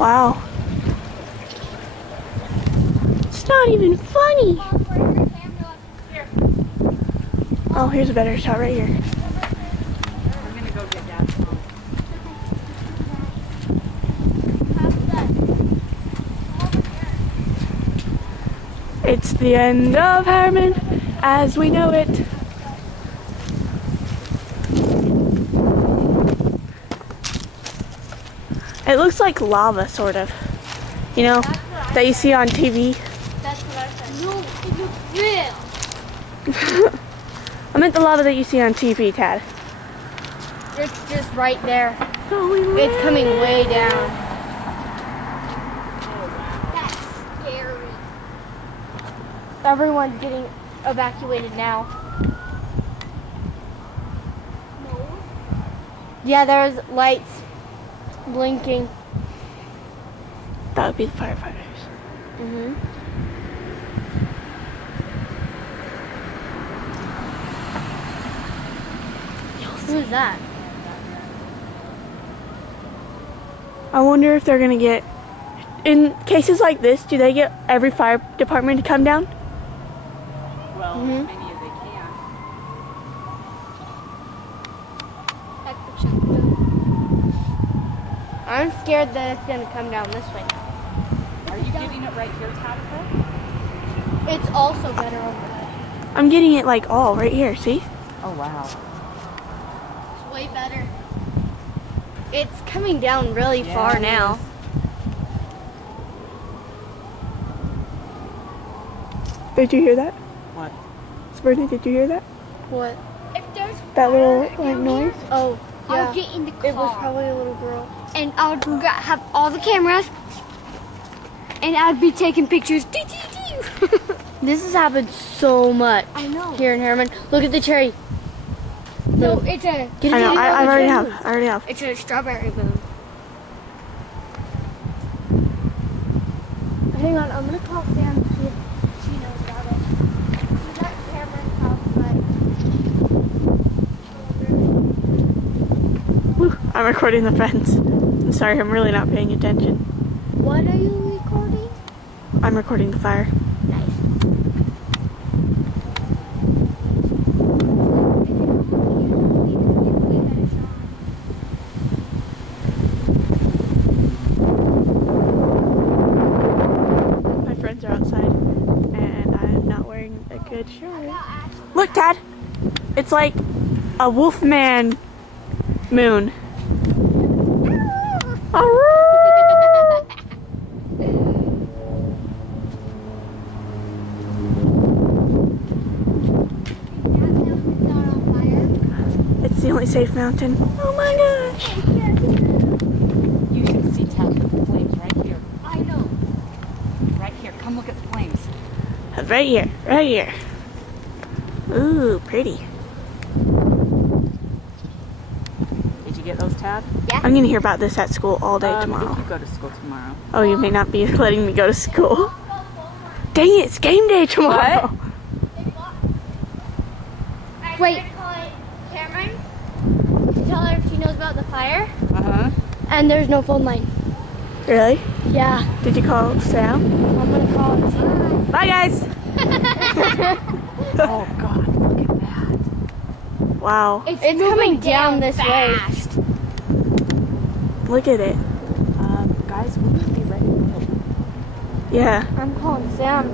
Wow. It's not even funny. Oh, here's a better shot right here. I'm gonna go get Dad's phone. It's the end of Herriman as we know it. It looks like lava, sort of. You know, that you see on TV. That's what I said. No, it looks real. I meant the lava that you see on TV, Tad. It's just right there. Going It's coming way down. Oh, That's scary. Everyone's getting evacuated now. No. Yeah, there's lights blinking. That would be the firefighters. Mm-hmm. Who's that? I wonder if they're gonna get, in cases like this, do they get every fire department to come down? well, as many as they can. I'm scared that it's gonna come down this way now. Are you getting it right here, Tabitha? It's also better over there. I'm getting it like all right here, see? Oh, wow. It's way better. It's coming down really Yeah, far it now. Did you hear that? What? Sparty, did you hear that? What? If there's That little like noise? Oh, yeah. I'll get in the car. It was probably a little girl. And I'll have all the cameras. And I'd be taking pictures. This has happened so much I know. here in Herriman. Look at the cherry. No, it's a Get I know, it. I already have. I already have. it's a strawberry moon. Hang on, I'm gonna call Sam to see if she knows about it. She's at Cameron's house, Whew, I'm recording the fence. I'm sorry, I'm really not paying attention. What are you recording? I'm recording the fire. Nice. My friends are outside, and I'm not wearing a good shirt. Look, Tad! It's like a wolfman moon. It's the only safe mountain. Oh my gosh! You should see Tabitha flames right here. I know. Right here. Come look at the flames. Right here, right here. Ooh, pretty. Did you get those, Tab? I'm gonna hear about this at school all day If tomorrow. you go to school tomorrow. Oh, you may not be letting me go to school. Dang it, it's game day tomorrow. Wait. Cameron? Tell her if she knows about the fire. Uh-huh. And there's no phone line. Really? Yeah. Did you call Sam? I'm gonna call and see. Bye, guys. Oh, God. Look at that. Wow. It's coming down this way. fast. Look at it. Guys, we need to be ready to go. Yeah. I'm calling Sam.